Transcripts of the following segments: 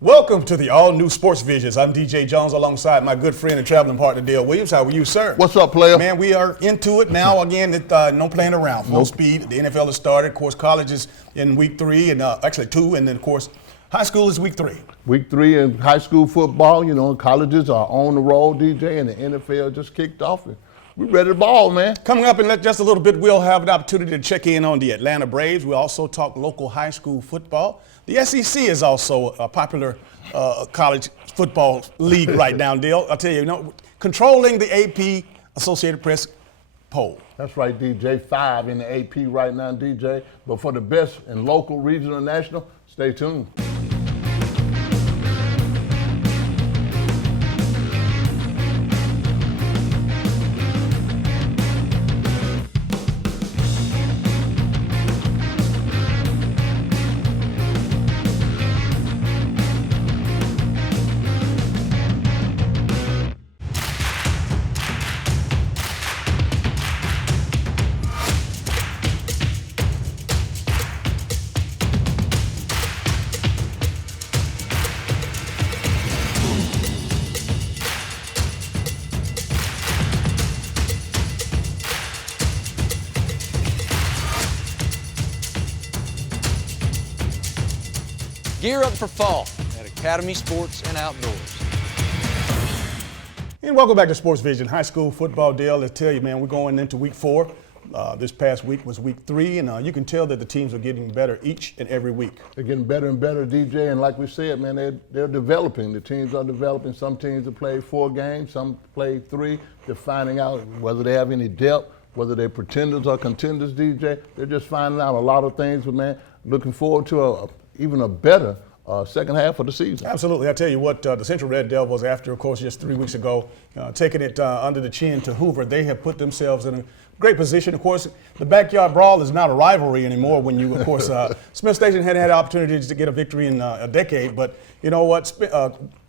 Welcome to the all-new Sports Visions. I'm DJ Jones alongside my good friend and traveling partner, Dale Williams. How are you, sir? What's up, player? Man, we are into it now. Again, no playing around. Full speed. The NFL has started. Of course, college is in week 3, and actually 2, and then, of course, high school is week 3. Week 3 in high school football, colleges are on the roll, DJ, and the NFL just kicked off. We're ready to ball, man. Coming up in just a little bit, we'll have an opportunity to check in on the Atlanta Braves. We'll also talk local high school football. The SEC is also a popular college football league right now, Dale. I'll tell you, controlling the AP Associated Press poll. That's right, DJ. 5 in the AP right now, DJ. But for the best in local, regional, and national, stay tuned. Gear up for fall at Academy Sports and Outdoors. And welcome back to Sports Vision High School Football, Dale. Let's tell you, man, we're going into week 4. This past week was week 3, and you can tell that the teams are getting better each and every week. They're getting better and better, DJ, and like we said, man, they're developing. The teams are developing. Some teams have played 4 games, some played 3. They're finding out whether they have any depth, whether they're pretenders or contenders, DJ. They're just finding out a lot of things, but, man, looking forward to even a better second half of the season. Absolutely. I tell you what, the Central Red Devils, after, of course, just 3 weeks ago, taking it under the chin to Hoover, they have put themselves in a great position. Of course, the backyard brawl is not a rivalry anymore when you, of course, Smith Station hadn't had opportunities to get a victory in a decade, but you know what?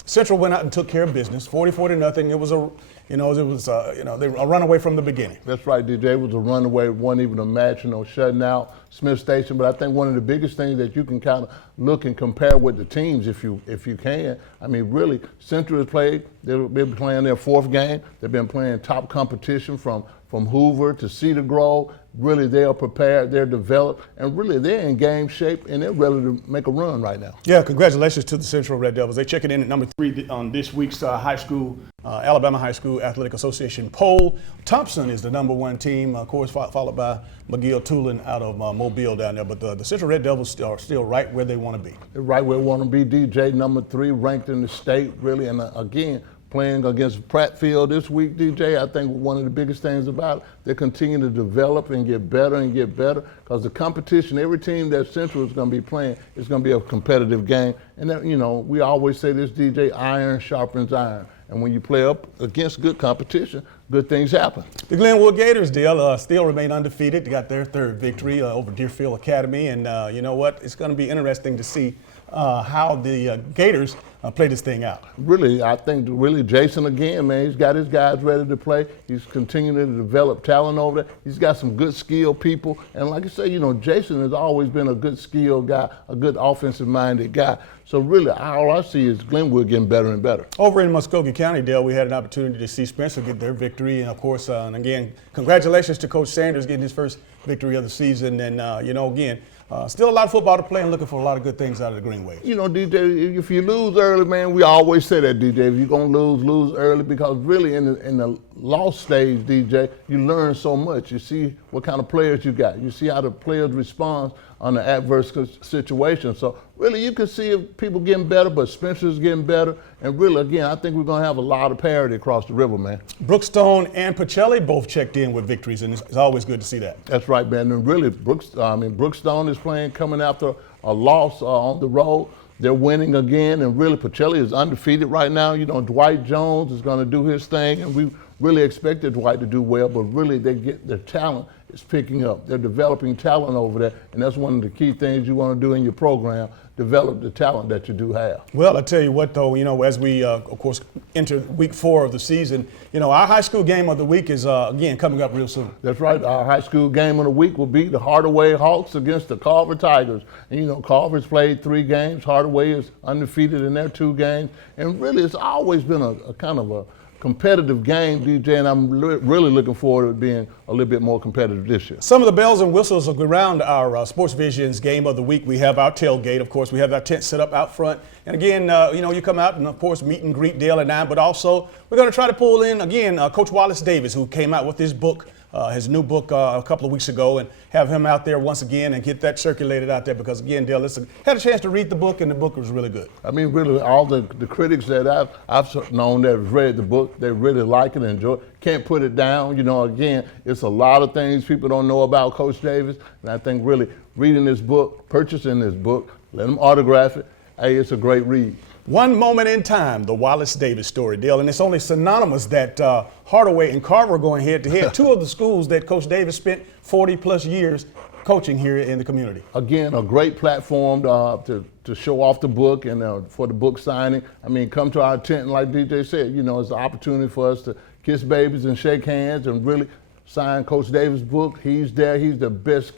Central went out and took care of business, 40-0. It was a runaway from the beginning. That's right, DJ. It was a runaway. It wasn't even a match, shutting out Smith Station. But I think one of the biggest things that you can kind of look and compare with the teams, if you can. I mean, really, Central has played. They've been playing their 4th game. They've been playing top competition from Hoover to Cedar Grove. Really, they are prepared, they're developed, and really they're in game shape, and they're ready to make a run right now. Yeah, congratulations to the Central Red Devils. They check it in at number 3 on this week's Alabama High School Athletic Association poll. Thompson is the number 1 team, of course, followed by McGill Tulane out of Mobile down there. But the Central Red Devils are still right where they want to be. They're right where they want to be, DJ, number 3, ranked in the state, really, and again, playing against Prattville this week, DJ, I think one of the biggest things about it, they continue to develop and get better because the competition, every team that Central is going to be playing is going to be a competitive game. And, that, we always say this, DJ, iron sharpens iron. And when you play up against good competition, good things happen. The Glenwood Gators, Dale, still remain undefeated. They got their 3rd victory over Deerfield Academy. And you know what? It's going to be interesting to see how the Gators play this thing out. Really, I think Jason again, man, he's got his guys ready to play. He's continuing to develop talent over there. He's got some good skilled people. And like I say, Jason has always been a good skilled guy, a good offensive-minded guy. So really, all I see is Glenwood getting better and better. Over in Muskogee County, Dale, we had an opportunity to see Spencer get their victory. And, of course, and again, congratulations to Coach Sanders getting his first victory of the season. And, again, still a lot of football to play and looking for a lot of good things out of the Green Waves. DJ, if you lose early, man, we always say that, DJ. If you're going to lose early, because really in the loss stage, DJ, you learn so much. You see what kind of players you got. You see how the players respond on the adverse situation. So really you can see if people getting better, but Spencer's getting better. And really, again, I think we're going to have a lot of parity across the river, man. Brookstone and Pacelli both checked in with victories, and it's always good to see that. That's right, man. And really, Brookstone is playing, coming after a loss on the road. They're winning again, and really, Pacelli is undefeated right now. Dwight Jones is going to do his thing, and we really expected Dwight to do well, but really their talent is picking up. They're developing talent over there, and that's one of the key things you want to do in your program, develop the talent that you do have. Well, I tell you what, though, as we, of course, enter week 4 of the season, our high school game of the week is, again, coming up real soon. That's right. Our high school game of the week will be the Hardaway Hawks against the Carver Tigers. And, Carver's played 3 games. Hardaway is undefeated in their 2 games. And really, it's always been a kind of a competitive game, DJ, and I'm really looking forward to it being a little bit more competitive this year. Some of the bells and whistles around our SportsVision's game of the week. We have our tailgate, of course. We have our tent set up out front. And again, you come out and, of course, meet and greet Dale and I. But also, we're going to try to pull in, again, Coach Wallace Davis, who came out with his book, his new book a couple of weeks ago, and have him out there once again and get that circulated out there because, again, Dale, had a chance to read the book, and the book was really good. I mean, really, all the critics that I've known that have read the book, they really like it and enjoy it. Can't put it down. Again, it's a lot of things people don't know about Coach Davis, and I think really reading this book, purchasing this book, let them autograph it, hey, it's a great read. One moment in time, the Wallace Davis story, Dale, and it's only synonymous that Hardaway and Carver are going head-to-head, 2 of the schools that Coach Davis spent 40-plus years coaching here in the community. Again, a great platform to show off the book and for the book signing. I mean, come to our tent, and like DJ said, it's an opportunity for us to kiss babies and shake hands and really sign Coach Davis' book. He's there. He's the best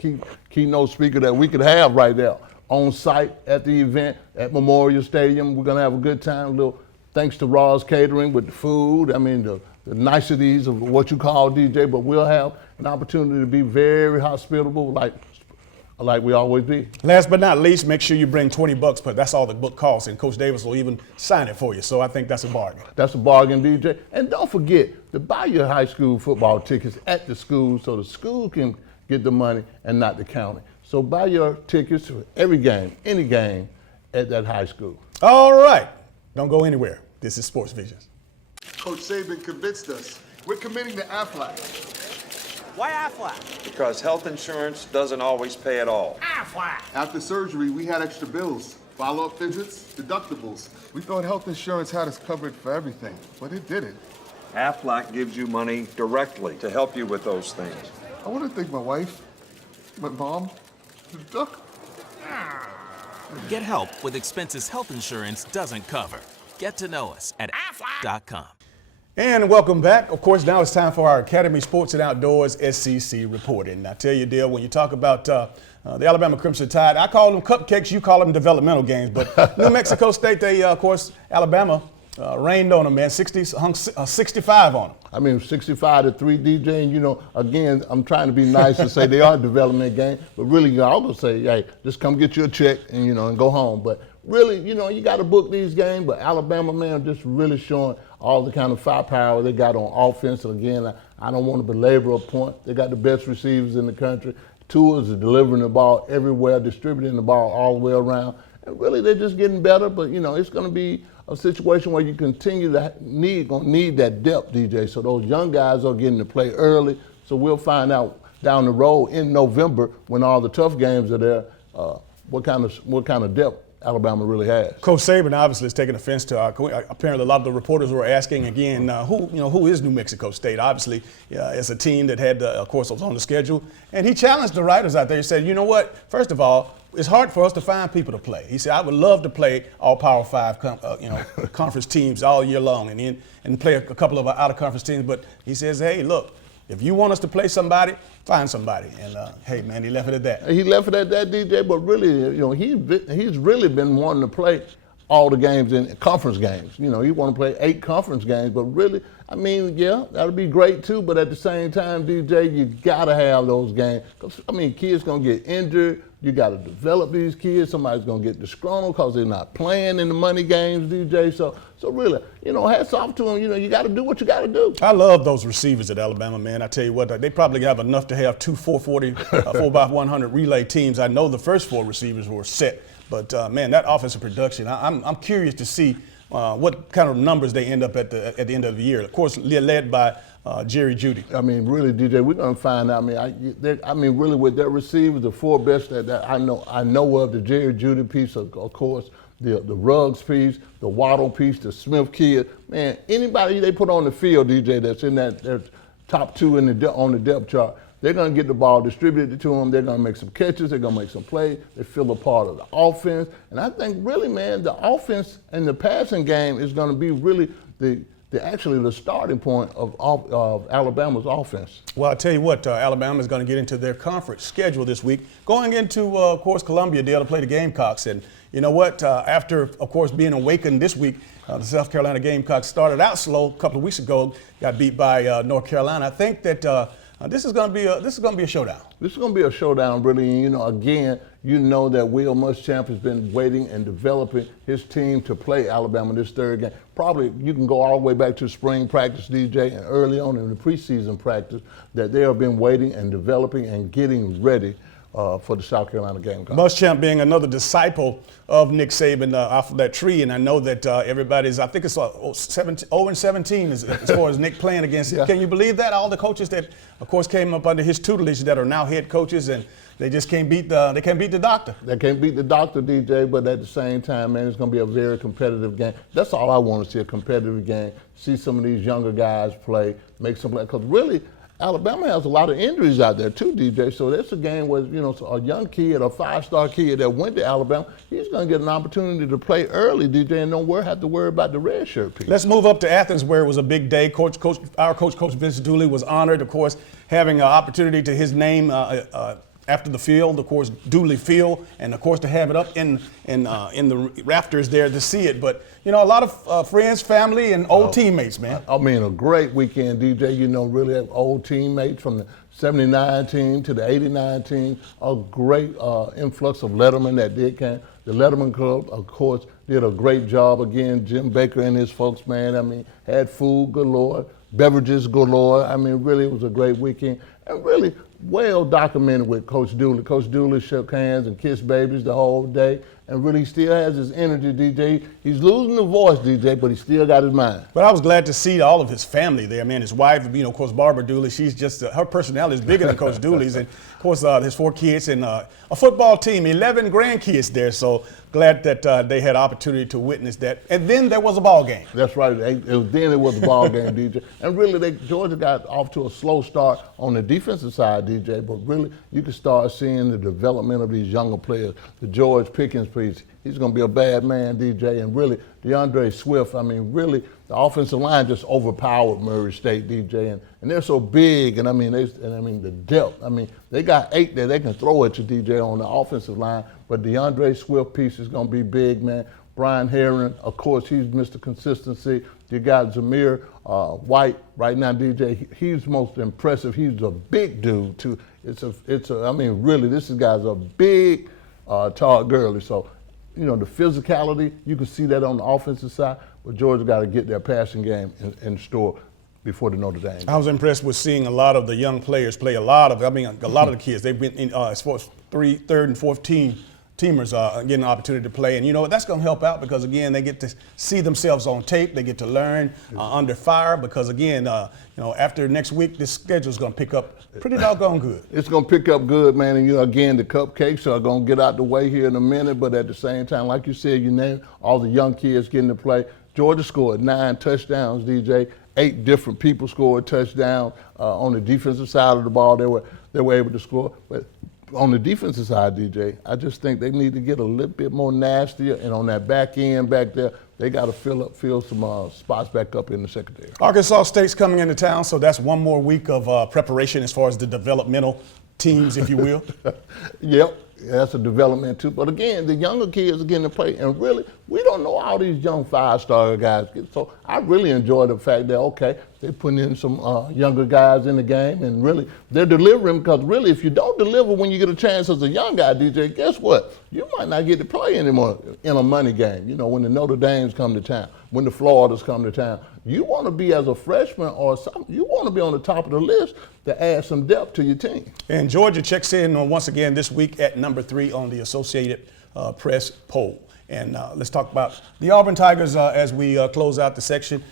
keynote speaker that we could have right there. On site at the event at Memorial Stadium. We're going to have a good time. A little thanks to Raw's Catering with the food. I mean, the niceties of what you call DJ, but we'll have an opportunity to be very hospitable like we always be. Last but not least, make sure you bring $20, but that's all the book costs, and Coach Davis will even sign it for you. So I think that's a bargain. That's a bargain, DJ. And don't forget to buy your high school football tickets at the school so the school can get the money and not the county. So buy your tickets for every game, any game at that high school. All right. Don't go anywhere. This is SportsVision. Coach Saban convinced us. We're committing to Aflac. Why Aflac? Because health insurance doesn't always pay at all. Aflac! After surgery, we had extra bills, follow-up visits, deductibles. We thought health insurance had us covered for everything, but it didn't. Aflac gives you money directly to help you with those things. I want to thank my wife, my mom, the duck. Get help with expenses health insurance doesn't cover. Get to know us at aflac.com. And welcome back. Of course, now it's time for our Academy Sports and Outdoors SEC report. And I tell you, Dale, when you talk about the Alabama Crimson Tide, I call them cupcakes, you call them developmental games. But New Mexico State, they, of course, Alabama rained on them, man, 65 on them. I mean, 65-3, DJ, and again, I'm trying to be nice and say they are a development game, but really, I'm gonna say, hey, just come get your check and and go home. But really, you got to book these games. But Alabama, man, just really showing all the kind of firepower they got on offense. And again, I don't want to belabor a point. They got the best receivers in the country. Tua is delivering the ball everywhere, distributing the ball all the way around. And really, they're just getting better. But it's going to be a situation where you continue to need that depth, DJ. So those young guys are getting to play early. So we'll find out down the road in November when all the tough games are there, what kind of depth Alabama really has. Coach Saban obviously is taking offense to apparently a lot of the reporters were asking again, who is New Mexico State? Obviously, it's a team that had, of course, was on the schedule, and he challenged the writers out there. He said, you know what? First of all, it's hard for us to find people to play. He said, I would love to play all Power 5, conference teams all year long, and play a couple of out-of-conference teams. But he says, hey, look, if you want us to play somebody, find somebody. And hey, man, he left it at that. He left it at that, DJ. But really, he's really been wanting to play all the games in conference games. He want to play 8 conference games. But really, I mean, yeah, that'll be great too. But at the same time, DJ, you gotta have those games. 'Cause, I mean, kids gonna get injured. You got to develop these kids. Somebody's going to get disgruntled because they're not playing in the money games, DJ. So really, hats off to them. You got to do what you got to do. I love those receivers at Alabama, man. I tell you what, they probably have enough to have 2 440, 4x100 relay teams. I know the first 4 receivers were set. But, man, that offensive production, I'm curious to see what kind of numbers they end up at the end of the year. Of course, they're led by Jerry Jeudy. I mean, really, DJ, we're gonna find out. I mean, really, with their receivers, the 4 best that I know of, the Jerry Jeudy piece, of course, the Ruggs piece, the Waddle piece, the Smith kid. Man, anybody they put on the field, DJ, that's in that top two on the depth chart, they're going to get the ball distributed to them. They're going to make some catches. They're going to make some plays. They feel a part of the offense. And I think really, man, the offense and the passing game is going to be really the starting point of Alabama's offense. Well, I'll tell you what, Alabama is going to get into their conference schedule this week, going into, of course, Columbia Dale to play the Gamecocks. And you know what? After, of course, being awakened this week, the South Carolina Gamecocks started out slow a couple of weeks ago, got beat by North Carolina. I think that this is going to be a showdown. This is going to be a showdown, really. And, you know, again, you know that Will Muschamp has been waiting and developing his team to play Alabama this third game. Probably you can go all the way back to spring practice, DJ, and early on in the preseason practice that they have been waiting and developing and getting ready for the South Carolina Gamecocks. Muschamp being another disciple of Nick Saban off of that tree, and I know that everybody's, I think it's 0-17 as far as Nick playing against. Yeah. Can you believe that? All the coaches that, of course, came up under his tutelage that are now head coaches, and they just can't beat the doctor. They can't beat the doctor, DJ, but at the same time, man, it's going to be a very competitive game. That's all I want to see, a competitive game. See some of these younger guys play, make some play. Because really, Alabama has a lot of injuries out there too, DJ. So that's a game where, you know, a young kid, a five-star kid that went to Alabama, he's going to get an opportunity to play early, DJ, and don't have to worry about the red shirt piece. Let's move up to Athens, where it was a big day. Coach Vince Dooley was honored, of course, having an opportunity to his name after the field, of course, Dooley Field, and of course to have it up in the rafters there to see it. But you know, a lot of friends, family, and old teammates, man. I mean, a great weekend, DJ. You know, really old teammates from the '79 team to the '89 team. A great influx of Letterman that did come. The Letterman Club, of course, did a great job again. Jim Baker and his folks, man. I mean, had food galore, beverages galore. I mean, really, it was a great weekend, and really well documented with Coach Dooley. Coach Dooley shook hands and kissed babies the whole day, and really still has his energy, DJ. He's losing the voice, DJ, but he still got his mind. But I was glad to see all of his family there, man. His wife, you know, of course, Barbara Dooley, she's just, her personality is bigger than Coach Dooley's. And, of course, his 4 kids and a football team, 11 grandkids there. So glad that they had opportunity to witness that. And then there was a ball game. That's right. Then it was a ball game, DJ. And really, Georgia got off to a slow start on the defensive side, DJ. But really, you can start seeing the development of these younger players. The George Pickens piece, he's going to be a bad man, DJ. And really, DeAndre Swift, I mean, really, the offensive line just overpowered Murray State, DJ. And they're so big, and I mean, the depth. I mean, they got 8 there they can throw at you, DJ, on the offensive line. But DeAndre Swift piece is going to be big, man. Brian Herring, of course, he's Mr. Consistency. You got Zamir White right now, DJ. He's most impressive. He's a big dude too. I mean, really, this guy's a big, tall girly. So, you know, the physicality, you can see that on the offensive side. But Georgia got to get their passing game in store before the Notre Dame game. I was impressed with seeing a lot of the young players play. A lot of the kids. They've been in as far as third and fourth teamers getting an opportunity to play. And you know what, that's going to help out because, again, they get to see themselves on tape. They get to learn under fire because, again, you know, after next week, this schedule is going to pick up pretty doggone good. It's going to pick up good, man. And, you know, again, the cupcakes are going to get out the way here in a minute. But at the same time, like you said, you named all the young kids getting to play. Georgia scored 9 touchdowns, DJ. 8 different people scored touchdowns on the defensive side of the ball. They were able to score. But on the defensive side, DJ, I just think they need to get a little bit more nastier. And on that back end back there, they got to fill some spots back up in the secondary. Arkansas State's coming into town, so that's one more week of preparation as far as the developmental teams, if you will. Yep. That's a development too. But again, the younger kids are getting to play, and really, we don't know all these young 5-star guys. So I really enjoy the fact that, okay, they're putting in some younger guys in the game, and really, they're delivering because really, if you don't deliver when you get a chance as a young guy, DJ, guess what? You might not get to play anymore in a money game. You know, when the Notre Dames come to town, when the Floridas come to town, you want to be as a freshman or something, you want to be on the top of the list to add some depth to your team. And Georgia checks in once again this week at number 3 on the Associated Press poll. And let's talk about the Auburn Tigers as we close out the section.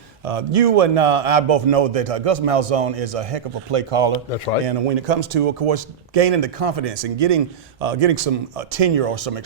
You and I both know that Gus Malzahn is a heck of a play caller. That's right. And when it comes to, of course, gaining the confidence and getting some tenure or some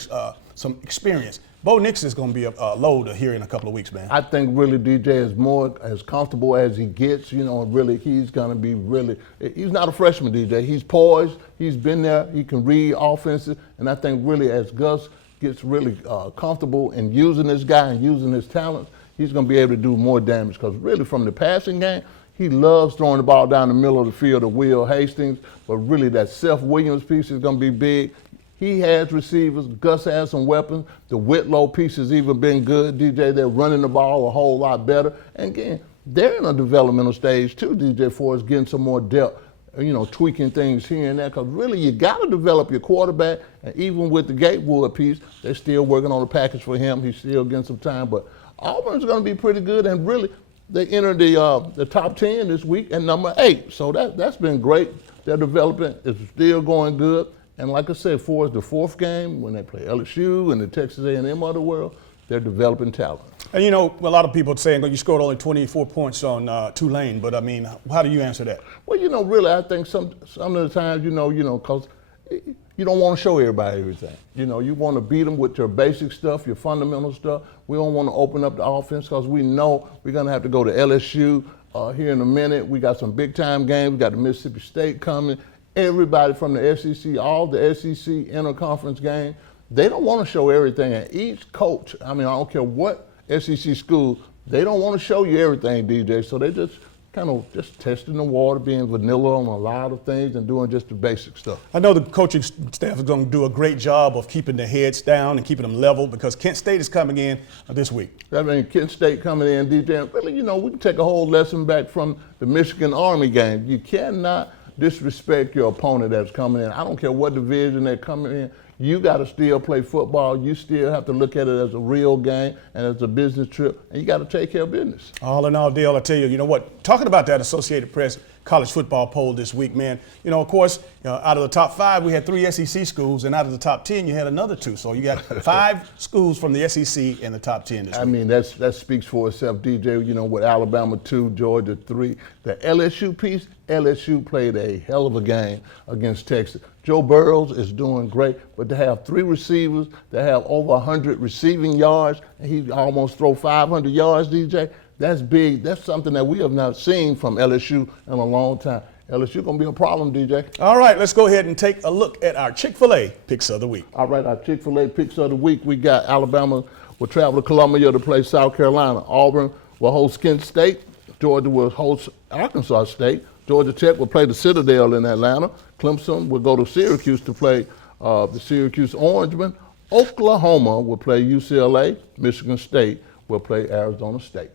experience, Bo Nix is going to be a load here in a couple of weeks, man. I think really DJ is more as comfortable as he gets. Really he's going to be really. He's not a freshman, DJ. He's poised. He's been there. He can read offenses, and I think really as Gus gets really comfortable in using this guy and using his talents, he's going to be able to do more damage. Because really from the passing game, he loves throwing the ball down the middle of the field to Will Hastings, but really that Seth Williams piece is going to be big. He has receivers. Gus has some weapons. The Whitlow piece has even been good, DJ. They're running the ball a whole lot better. And again, they're in a developmental stage too, DJ, for us getting some more depth, tweaking things here and there. Because really, you got to develop your quarterback. And even with the Gatewood piece, they're still working on the package for him. He's still getting some time. But Auburn's going to be pretty good. And really, they entered the top 10 this week at number 8. So that's been great. Their development is still going good. And like I said, for the fourth game, when they play LSU and the Texas A&M of the world, they're developing talent. And a lot of people are saying, well, you scored only 24 points on Tulane, but I mean, how do you answer that? Well, really, I think some of the times, because you don't want to show everybody everything. You want to beat them with your basic stuff, your fundamental stuff. We don't want to open up the offense because we know we're going to have to go to LSU here in a minute. We got some big-time games. We got the Mississippi State coming. Everybody from the SEC, all the SEC interconference games, they don't want to show everything. And each coach, I don't care what SEC school, they don't want to show you everything, DJ. So they just kind of just testing the water, being vanilla on a lot of things and doing just the basic stuff. I know the coaching staff is going to do a great job of keeping their heads down and keeping them level because Kent State is coming in this week. Kent State coming in, DJ. And really, we can take a whole lesson back from the Michigan Army game. You cannot disrespect your opponent that's coming in. I don't care what division they're coming in. You got to still play football. You still have to look at it as a real game and as a business trip, and you got to take care of business. All in all, Dale, I tell you, talking about that Associated Press college football poll this week, man, of course, out of the top 5, we had 3 SEC schools, and out of the top 10, you had another 2. So you got 5 schools from the SEC in the top 10 this week. That speaks for itself, DJ, with Alabama 2, Georgia 3. The LSU piece, LSU played a hell of a game against Texas. Joe Burrows is doing great, but to have 3 receivers that have over 100 receiving yards, and he almost throw 500 yards, DJ, that's big. That's something that we have not seen from LSU in a long time. LSU going to be a problem, DJ. All right, let's go ahead and take a look at our Chick-fil-A picks of the week. All right, our Chick-fil-A picks of the week. We got Alabama will travel to Columbia to play South Carolina. Auburn will host Kent State. Georgia will host Arkansas State. Georgia Tech will play the Citadel in Atlanta. Clemson will go to Syracuse to play the Syracuse Orangemen. Oklahoma will play UCLA. Michigan State will play Arizona State.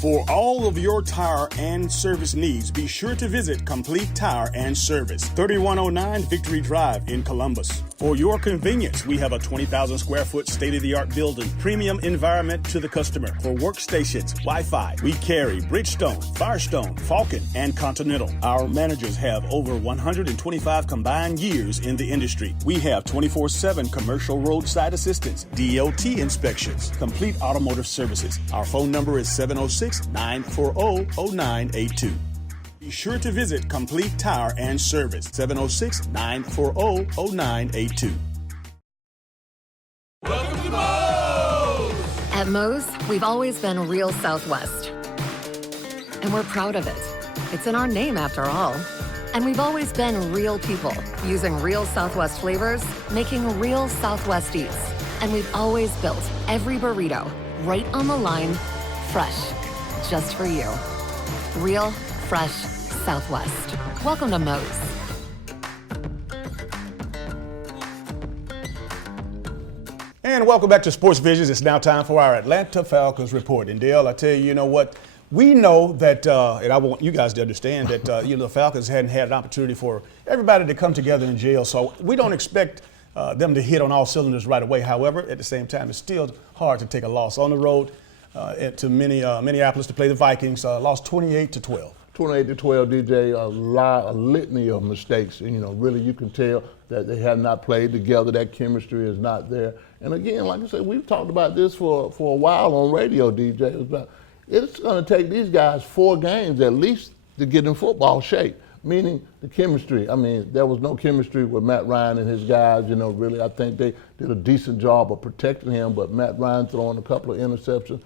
For all of your tire and service needs, be sure to visit Complete Tire and Service, 3109 Victory Drive in Columbus. For your convenience, we have a 20,000 square foot state-of-the-art building, premium environment to the customer. For workstations, Wi-Fi, we carry Bridgestone, Firestone, Falcon, and Continental. Our managers have over 125 combined years in the industry. We have 24/7 commercial roadside assistance, DOT inspections, complete automotive services. Our phone number is 706-940-0982. Be sure to visit Complete Tire and Service, 706-940-0982. Welcome to Moe's! At Moe's, we've always been real Southwest. And we're proud of it. It's in our name after all. And we've always been real people, using real Southwest flavors, making real Southwest eats. And we've always built every burrito right on the line, fresh, just for you. Real, fresh Southwest. Welcome to Moe's. And welcome back to Sports Visions. It's now time for our Atlanta Falcons report. And Dale, I tell you, what? We know that, and I want you guys to understand that, the Falcons hadn't had an opportunity for everybody to come together in jail. So we don't expect them to hit on all cylinders right away. However, at the same time, it's still hard to take a loss on the road to Minneapolis to play the Vikings. Lost 28-12. 28-12, DJ, a litany of mistakes. Really you can tell that they have not played together. That chemistry is not there. And again, like I said, we've talked about this for a while on radio, DJ. It's going to take these guys 4 games at least to get in football shape. meaning the chemistry. I mean, there was no chemistry with Matt Ryan and his guys. Really, I think they did a decent job of protecting him, but Matt Ryan throwing a couple of interceptions,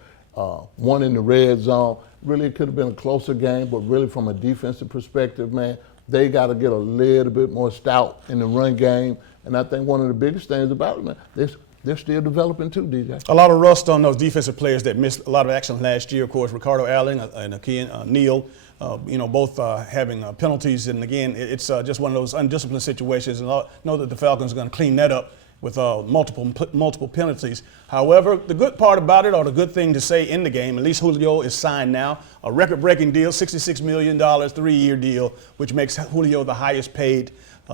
one in the red zone. Really, it could have been a closer game, but really from a defensive perspective, man, they got to get a little bit more stout in the run game. And I think one of the biggest things about it, man, they're still developing too, DJ. A lot of rust on those defensive players that missed a lot of action last year. Of course, Ricardo Allen and Akeem Neal, both having penalties. And again, it's just one of those undisciplined situations. And I know that the Falcons are going to clean that up with multiple penalties. However, the good part about it, or the good thing to say in the game, at least Julio is signed now, a record-breaking deal, $66 million, 3-year deal, which makes Julio the highest paid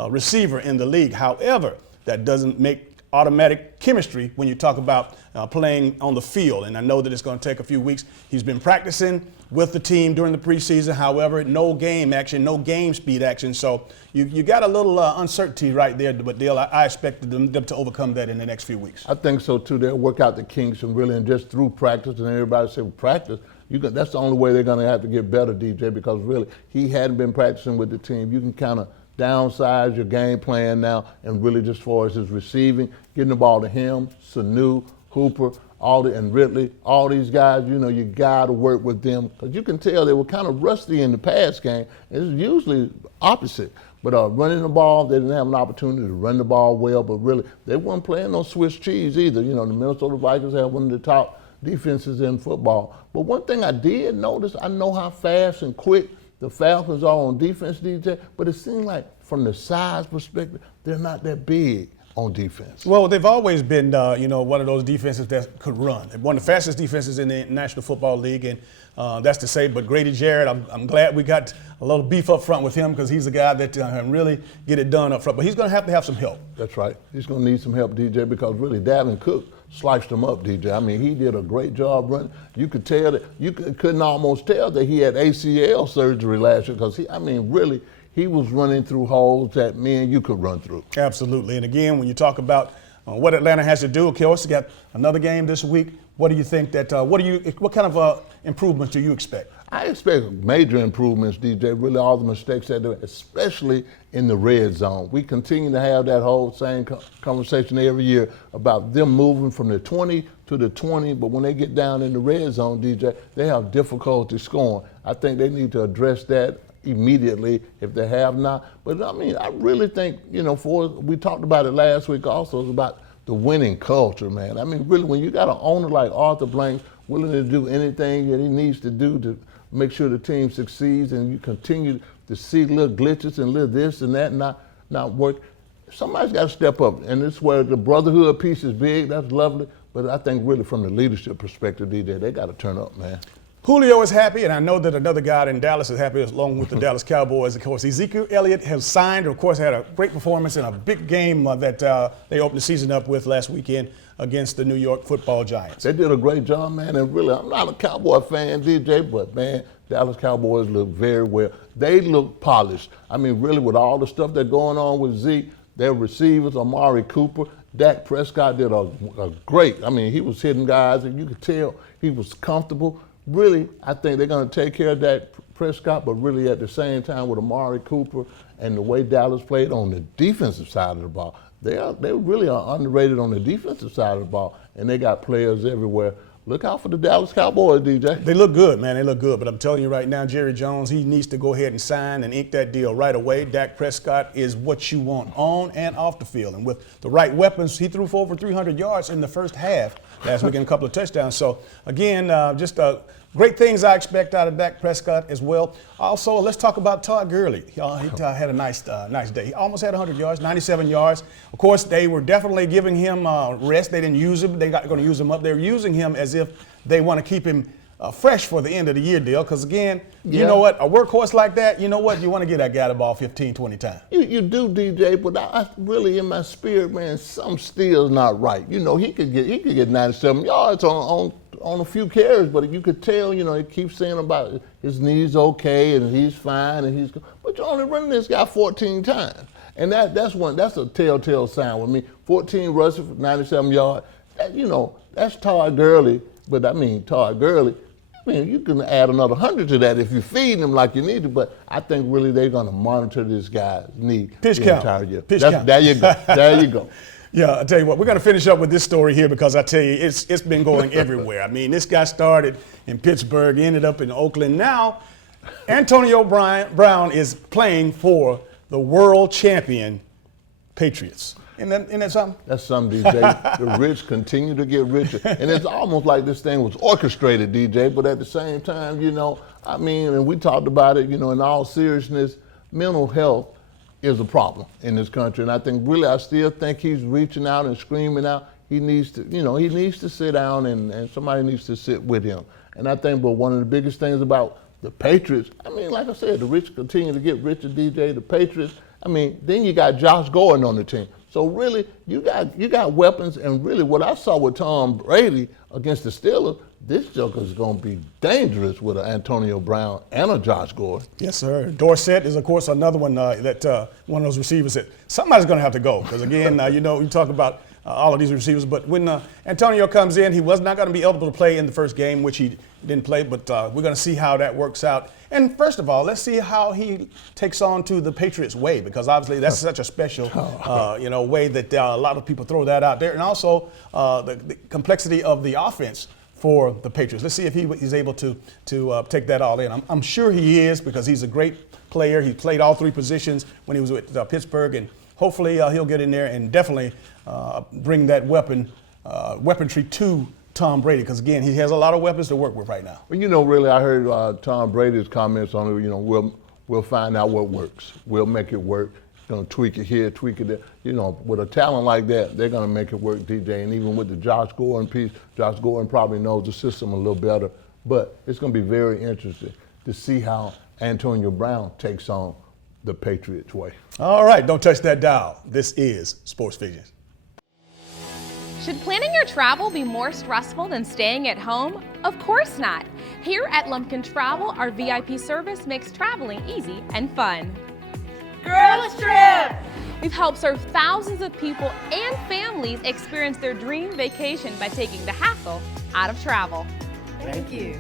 receiver in the league. However, that doesn't make automatic chemistry when you talk about playing on the field. And I know that it's going to take a few weeks. He's been practicing with the team during the preseason. However, no game action, no game speed action. So you got a little uncertainty right there. But Dale, I expect them to overcome that in the next few weeks. I think so too. They'll work out the kinks and just through practice. And everybody say, well, practice. That's the only way they're going to have to get better, DJ, because really he hadn't been practicing with the team. You can kind of downsize your game plan now, and really just as far as his receiving, getting the ball to him, Sanu, Hooper, and Ridley, all these guys, you got to work with them, because you can tell they were kind of rusty in the pass game. It's usually opposite. But running the ball, they didn't have an opportunity to run the ball well, but really they weren't playing no Swiss cheese either. The Minnesota Vikings have one of the top defenses in football. But one thing I did notice, I know how fast and quick the Falcons are on defense, DJ, but it seems like from the size perspective, they're not that big on defense. Well, they've always been, one of those defenses that could run. One of the fastest defenses in the National Football League, and that's to say. But Grady Jarrett, I'm glad we got a little beef up front with him, because he's a guy that can really get it done up front. But he's going to have some help. That's right. He's going to need some help, DJ, because really Dalvin Cook sliced him up, DJ. I mean, he did a great job running. You could tell that, couldn't almost tell that he had ACL surgery last year, because he was running through holes that me and you could run through. Absolutely. And again, when you talk about what Atlanta has to do, of course, you got another game this week. What do you think what kind of improvements do you expect? I expect major improvements, DJ, really all the mistakes that do, especially in the red zone. We continue to have that whole same conversation every year about them moving from the 20 to the 20, but when they get down in the red zone, DJ, they have difficulty scoring. I think they need to address that immediately if they have not. But I mean, I really think, we talked about it last week also, it's about the winning culture, man. I mean, really, when you got an owner like Arthur Blank willing to do anything that he needs to do to make sure the team succeeds, and you continue to see little glitches and little this and that not work, somebody's got to step up. And this is where the brotherhood piece is big. That's lovely. But I think really from the leadership perspective, DJ, they got to turn up, man. Julio is happy, and I know that another guy in Dallas is happy, along with the Dallas Cowboys. Of course, Ezekiel Elliott has signed, of course, had a great performance in a big game that they opened the season up with last weekend against the New York Football Giants. They did a great job, man, and really, I'm not a Cowboy fan, DJ, but, man, Dallas Cowboys look very well. They look polished. I mean, really, with all the stuff that's going on with Zeke, their receivers, Amari Cooper, Dak Prescott did a great, he was hitting guys, and you could tell he was comfortable. Really, I think they're going to take care of Dak Prescott, but really at the same time with Amari Cooper and the way Dallas played on the defensive side of the ball, they really are underrated on the defensive side of the ball, and they got players everywhere. Look out for the Dallas Cowboys, DJ. They look good, man. They look good. But I'm telling you right now, Jerry Jones, he needs to go ahead and sign and ink that deal right away. Dak Prescott is what you want on and off the field. And with the right weapons, he threw for over 300 yards in the first half last week and a couple of touchdowns. So, again, great things I expect out of Dak Prescott as well. Also, let's talk about Todd Gurley. He had a nice day. He almost had 100 yards, 97 yards. Of course, they were definitely giving him rest. They didn't use him. They're not going to use him up. They're using him as if they want to keep him fresh for the end of the year deal. Because, again, you know what? A workhorse like that, you know what? You want to get that guy the ball 15, 20 times. You do, DJ, but I really, in my spirit, man, some still's not right. He could get 97 yards on a few carries, but you could tell, he keeps saying about his knees okay and he's fine and but you're only running this guy 14 times. And that's a telltale sign with me. 14 rushes for 97 yards. That's Todd Gurley, but Todd Gurley, I mean, you can add another 100 to that if you feed him like you need to, but I think really they're going to monitor this guy's knee Pitch the count. entire year. Pitch count. There you go. There you go. Yeah, I tell you what, we're going to finish up with this story here because I tell you, it's been going everywhere. I mean, this guy started in Pittsburgh, ended up in Oakland. Now, Antonio Brown is playing for the world champion Patriots. Isn't that something? That's something, DJ. The rich continue to get richer. And it's almost like this thing was orchestrated, DJ, but at the same time, you know, I mean, and we talked about it, you know, in all seriousness, mental health is a problem in this country. And I think really, I still think he's reaching out and screaming out. He needs to, you know, he needs to sit down and somebody needs to sit with him. And I think, but one of the biggest things about the Patriots, I mean, like I said, the rich continue to get richer, DJ, the Patriots. I mean, then you got Josh Gordon on the team. So really, you got weapons, and really what I saw with Tom Brady against the Steelers, this joker's going to be dangerous with an Antonio Brown and a Josh Gordon. Yes, sir. Dorsett is, of course, another one that one of those receivers that somebody's going to have to go. Because, again, you know, you talk about all of these receivers. But when Antonio comes in, he was not going to be eligible to play in the first game, which he didn't play. But we're going to see how that works out. And first of all, let's see how he takes on to the Patriots way, because obviously that's such a special, you know, way that a lot of people throw that out there. And also the complexity of the offense for the Patriots. Let's see if he's able to take that all in. I'm sure he is, because he's a great player. He played all three positions when he was with Pittsburgh, and hopefully he'll get in there and definitely bring that weaponry to Tom Brady, because again, he has a lot of weapons to work with right now. Well, you know, really, I heard Tom Brady's comments on it. You know, we'll find out what works. We'll make it work. Gonna tweak it here, tweak it there. You know, with a talent like that, they're gonna make it work, DJ. And even with the Josh Gordon piece, Josh Gordon probably knows the system a little better. But it's gonna be very interesting to see how Antonio Brown takes on the Patriots way. All right, don't touch that dial. This is Sports Vision. Should planning your travel be more stressful than staying at home? Of course not. Here at Lumpkin Travel, our VIP service makes traveling easy and fun. Girls Trip! We've helped serve thousands of people and families experience their dream vacation by taking the hassle out of travel. Thank you.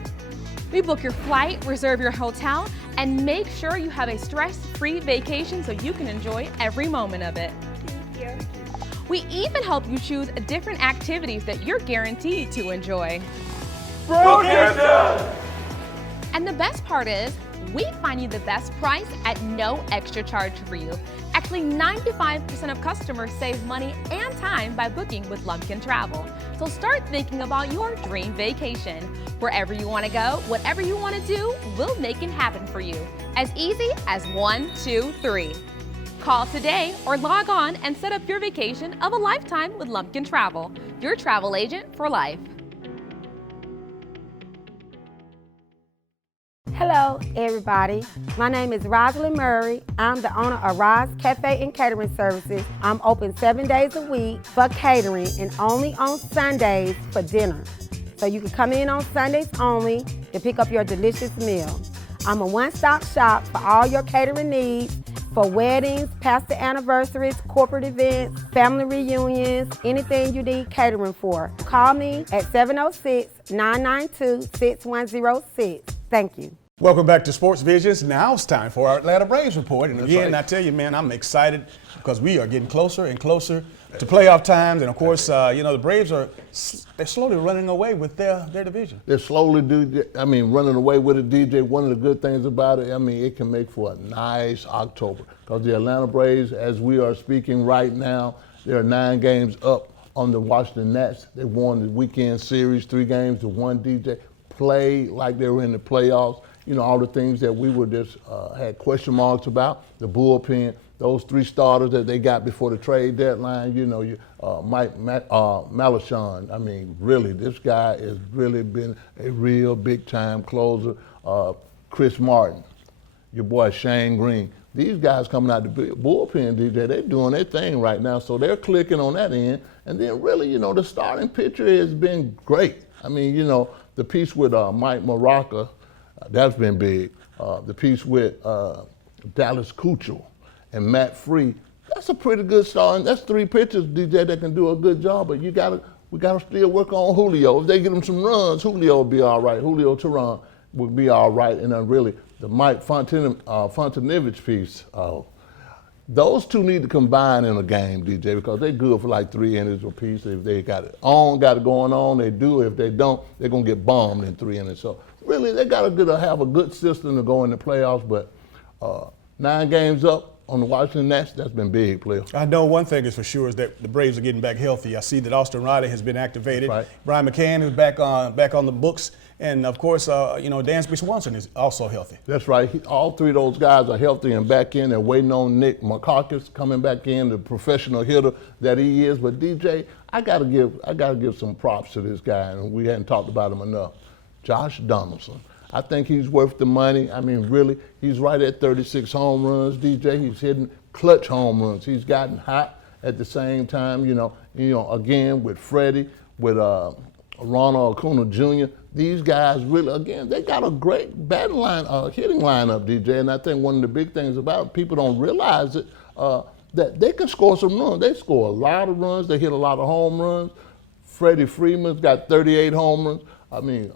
We book your flight, reserve your hotel, and make sure you have a stress-free vacation so you can enjoy every moment of it. Thank you. We even help you choose different activities that you're guaranteed to enjoy. And the best part is, we find you the best price at no extra charge for you. Actually, 95% of customers save money and time by booking with Lumpkin Travel. So start thinking about your dream vacation. Wherever you want to go, whatever you want to do, we'll make it happen for you. As easy as 1, 2, 3. Call today or log on and set up your vacation of a lifetime with Lumpkin Travel, your travel agent for life. Hello, everybody. My name is Rosalind Murray. I'm the owner of Roz Cafe and Catering Services. I'm open 7 days a week for catering and only on Sundays for dinner. So you can come in on Sundays only to pick up your delicious meal. I'm a one-stop shop for all your catering needs for weddings, pastor anniversaries, corporate events, family reunions, anything you need catering for. Call me at 706-992-6106. Thank you. Welcome back to Sports Visions. Now it's time for our Atlanta Braves report. And again, I tell you, man, I'm excited because we are getting closer and closer to playoff times. And of course, you know, the Braves they're slowly running away with their division. They're slowly running away with it, DJ. One of the good things about it, I mean, it can make for a nice October, because the Atlanta Braves, as we are speaking right now, they're 9 games up on the Washington Nats. They won the weekend series 3-1, DJ. Play like they were in the playoffs. You know, all the things that we were just had question marks about, the bullpen, those 3 starters that they got before the trade deadline. You know, Mike Malachon. I mean, really, this guy has really been a real big-time closer. Chris Martin, your boy Shane Green. These guys coming out the bullpen, DJ, they're doing their thing right now, so they're clicking on that end. And then really, you know, the starting pitcher has been great. I mean, you know, the piece with Mike Maraca, that's been big. The piece with Dallas Keuchel and Matt Free, that's a pretty good start. And that's 3 pitchers, DJ, that can do a good job. But we we got to still work on Julio. If they get him some runs, Julio will be all right. Julio Teheran will be all right. And then really, the Mike Fontenevich piece, those two need to combine in a game, DJ, because they're good for like 3 innings apiece. If they got it going on, they do. If they don't, they're going to get bombed in 3 innings. So really, they got to have a good system to go in the playoffs. But 9 games up on the Washington Nats, that's been big, player. I know one thing is for sure is that the Braves are getting back healthy. I see that Austin Riley has been activated. Right. Brian McCann is back on the books. And, of course, Dansby Swanson is also healthy. That's right. All 3 of those guys are healthy and back in. They're waiting on Nick Markakis coming back in, the professional hitter that he is. But, DJ, I gotta give some props to this guy, and we hadn't talked about him enough. Josh Donaldson. I think he's worth the money. I mean, really, he's right at 36 home runs, DJ. He's hitting clutch home runs. He's gotten hot at the same time, again, with Freddie, with Ronald Acuna Jr. These guys really, again, they got a great hitting lineup, DJ. And I think one of the big things about it, people don't realize it, that they can score some runs. They score a lot of runs. They hit a lot of home runs. Freddie Freeman's got 38 home runs.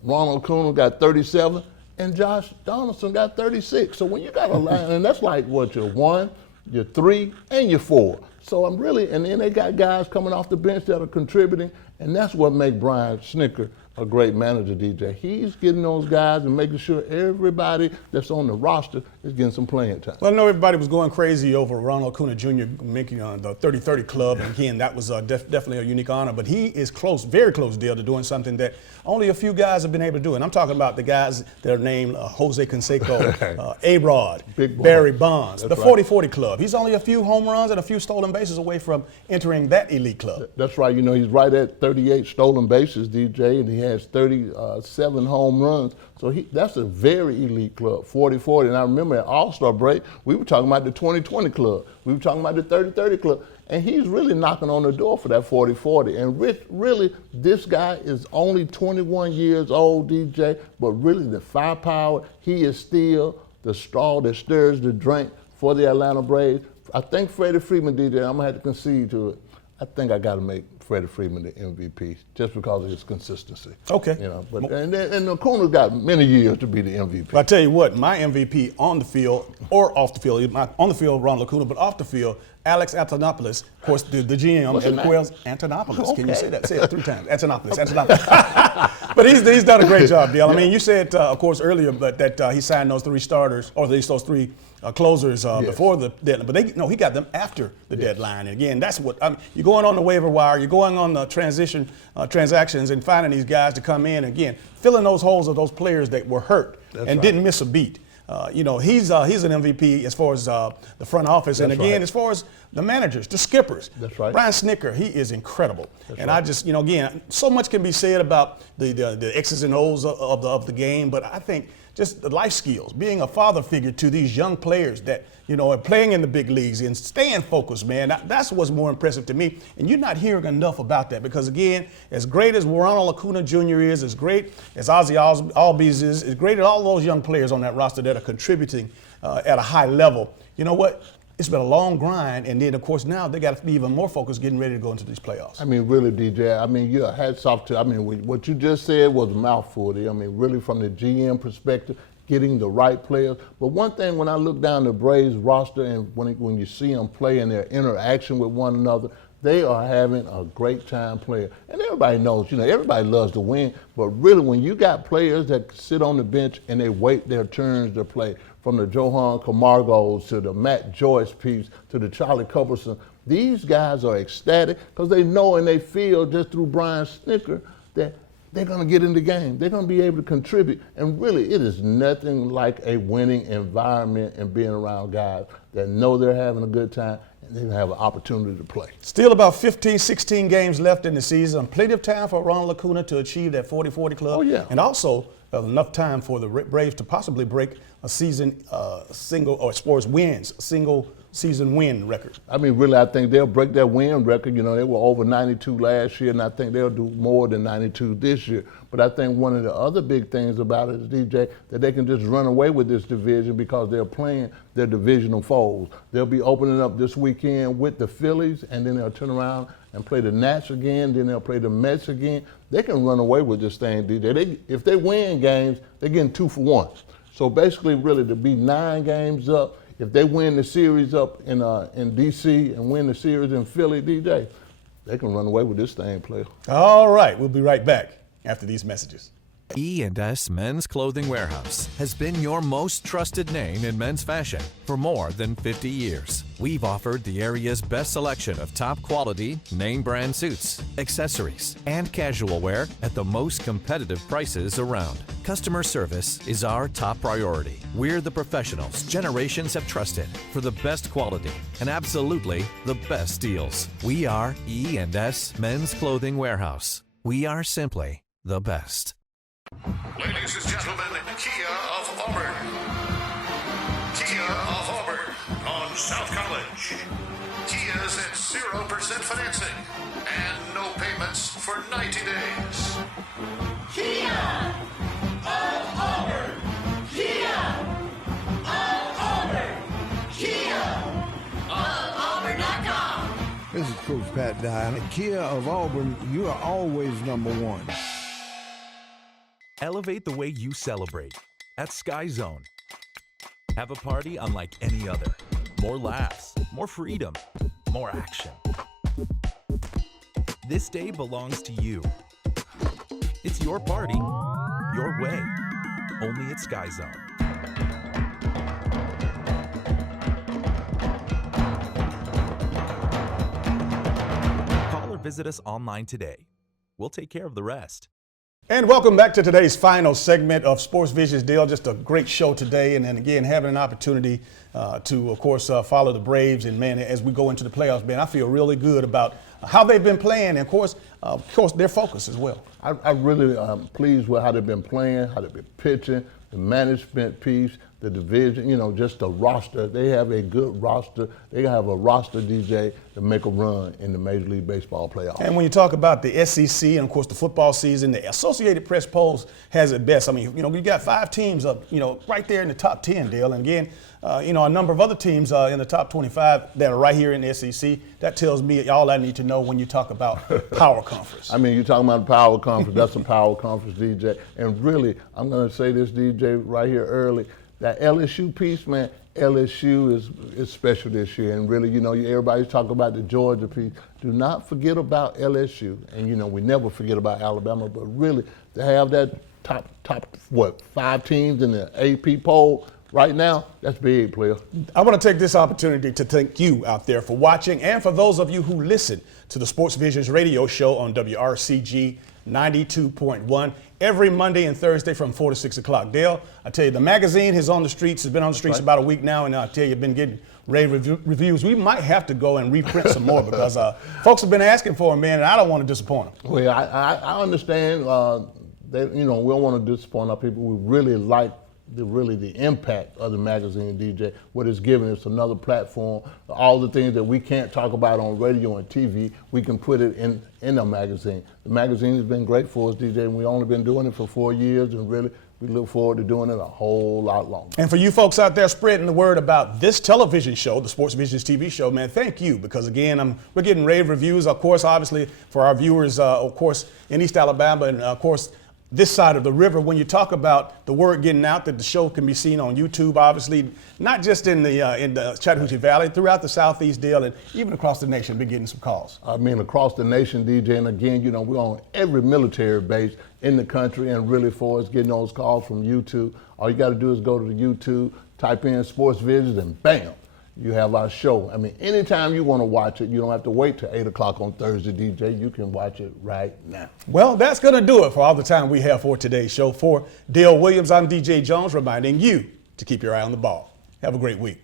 Ronald Acuna got 37, and Josh Donaldson got 36. So when you got a line, and that's like what, your 1, your 3, and your 4. So and then they got guys coming off the bench that are contributing, and that's what makes Brian Snitker a great manager, DJ. He's getting those guys and making sure everybody that's on the roster is getting some playing time. Well, I know everybody was going crazy over Ronald Acuna Jr. making the 30-30 club. And again, that was definitely a unique honor. But he is close, very close, Dale, to doing something that only a few guys have been able to do. And I'm talking about the guys that are named Jose Canseco, A-Rod, Barry Bonds, the 40-40 club. He's only a few home runs and a few stolen bases away from entering that elite club. That's right. He's right at 38 stolen bases, DJ, and he has 37 home runs. So that's a very elite club, 40-40. And I remember at All-Star break, we were talking about the 20-20 club. We were talking about the 30-30 club. And he's really knocking on the door for that 40-40. And really, this guy is only 21 years old, DJ, but really the firepower, he is still the straw that stirs the drink for the Atlanta Braves. I think Freddie Freeman, DJ, I'm going to have to concede to it. I think I got to make Freddie Freeman the MVP just because of his consistency. Okay. And Acuna's got many years to be the MVP. But I tell you what, my MVP on the field or off the field, on the field, Ronald Acuna, but off the field, Alex Antonopoulos, of course, the GM of the Quails. Antonopoulos. Okay. Can you say that? Say it 3 times. Antonopoulos. But he's done a great job, Dale. I mean, you said, of course, earlier, but that he signed those 3 starters, or at least those 3 closers before the deadline. But he got them after the deadline. And again, that's what you're going on the waiver wire, you're going on the transactions and finding these guys to come in, again, filling those holes of those players that were hurt didn't miss a beat. He's an MVP as far as the front office. And again, as far as the managers, the skippers. That's right. Brian Snitker, he is incredible. I just, again, so much can be said about the X's and O's of the game, but I think just the life skills, being a father figure to these young players that, are playing in the big leagues and staying focused, man. That's what's more impressive to me. And you're not hearing enough about that because, again, as great as Ronald Acuna Jr. is, as great as Ozzie Albies is, as great as all those young players on that roster that are contributing at a high level, you know what? It's been a long grind, and then, of course, now they got to be even more focused getting ready to go into these playoffs. I mean, really, DJ, hats off to, what you just said was a mouthful. Really from the GM perspective, getting the right players. But one thing, when I look down the Braves roster and when you see them play and their interaction with one another, they are having a great time playing. And everybody knows, everybody loves to win, but really when you got players that sit on the bench and they wait their turns to play, from the Johan Camargos to the Matt Joyce piece to the Charlie Culberson, these guys are ecstatic because they know and they feel just through Brian Snitker that they're going to get in the game. They're going to be able to contribute. And really, it is nothing like a winning environment and being around guys that know they're having a good time and they have an opportunity to play. Still about 15, 16 games left in the season. Plenty of time for Ronald Acuna to achieve that 40-40 club. Oh, yeah. And also enough time for the Braves to possibly break a season single season win record. Really, I think they'll break that win record. They were over 92 last year, and I think they'll do more than 92 this year. But I think one of the other big things about it is, DJ, that they can just run away with this division because they're playing their divisional foes. They'll be opening up this weekend with the Phillies, and then they'll turn around and play the Nats again, then they'll play the Mets again. They can run away with this thing, DJ. If they win games, they're getting 2 for 1. So basically, really, to be 9 games up, if they win the series up in D.C. and win the series in Philly, DJ, they can run away with this thing, player. All right, we'll be right back after these messages. E&S Men's Clothing Warehouse has been your most trusted name in men's fashion for more than 50 years. We've offered the area's best selection of top quality, name brand suits, accessories, and casual wear at the most competitive prices around. Customer service is our top priority. We're the professionals generations have trusted for the best quality and absolutely the best deals. We are E&S Men's Clothing Warehouse. We are simply the best. Ladies and gentlemen, Kia of Auburn. Kia of Auburn on South College. Kia's at 0% financing and no payments for 90 days. Kia of Auburn. Kia of Auburn. Kia of Auburn.com. This is Coach Pat Dye. At Kia of Auburn, you are always number one. Elevate the way you celebrate at Sky Zone. Have a party unlike any other. More laughs, more freedom, more action. This day belongs to you. It's your party, your way. Only at Sky Zone. Call or visit us online today. We'll take care of the rest. And welcome back to today's final segment of Sports Vision's Deal. Just a great show today, and then again having an opportunity to, of course, follow the Braves. And man, as we go into the playoffs, man, I feel really good about how they've been playing, and of course, their focus as well. I really am pleased with how they've been playing, how they've been pitching, the management piece, the division, just the roster. They have a good roster. They have a roster, DJ, to make a run in the Major League Baseball playoffs. And when you talk about the SEC and, of course, the football season, the Associated Press polls has it best. I mean, we got 5 teams up, right there in the top 10, Dale. And again, a number of other teams in the top 25 that are right here in the SEC. That tells me all I need to know when you talk about power conference. I mean, you're talking about the power conference. That's a power conference, DJ. And really, I'm going to say this, DJ, right here early. That LSU piece, man, LSU is special this year. And really, everybody's talking about the Georgia piece. Do not forget about LSU. And, we never forget about Alabama. But really, to have that top 5 teams in the AP poll right now, that's big, player. I want to take this opportunity to thank you out there for watching, and for those of you who listen to the Sports Vision's radio show on WRCG 92.1 every Monday and Thursday from 4 to 6 o'clock. Dale, I tell you, the magazine has been on the streets about a week now, and I tell you, been getting rave reviews. We might have to go and reprint some more because folks have been asking for them, man, and I don't want to disappoint them. Well, I understand that, we don't want to disappoint our people. We really like the impact of the magazine, DJ, what it's giving us another platform. All the things that we can't talk about on radio and TV, we can put it in a magazine. The magazine has been great for us, DJ, and we've only been doing it for 4 years, and really we look forward to doing it a whole lot longer. And for you folks out there spreading the word about this television show, the Sports Vision's TV show, man, thank you, because again, we're getting rave reviews, of course, obviously for our viewers, of course, in East Alabama, and of course, this side of the river. When you talk about the word getting out that the show can be seen on YouTube, obviously, not just in the Chattahoochee Valley, throughout the Southeast, Dale, and even across the nation, been getting some calls. I mean, across the nation, DJ, and again, we're on every military base in the country, and really for us getting those calls from YouTube, all you got to do is go to the YouTube, type in Sports Vision, and bam, you have our show. I mean, anytime you want to watch it, you don't have to wait till 8 o'clock on Thursday, DJ. You can watch it right now. Well, that's going to do it for all the time we have for today's show. For Dale Williams, I'm DJ Jones, reminding you to keep your eye on the ball. Have a great week.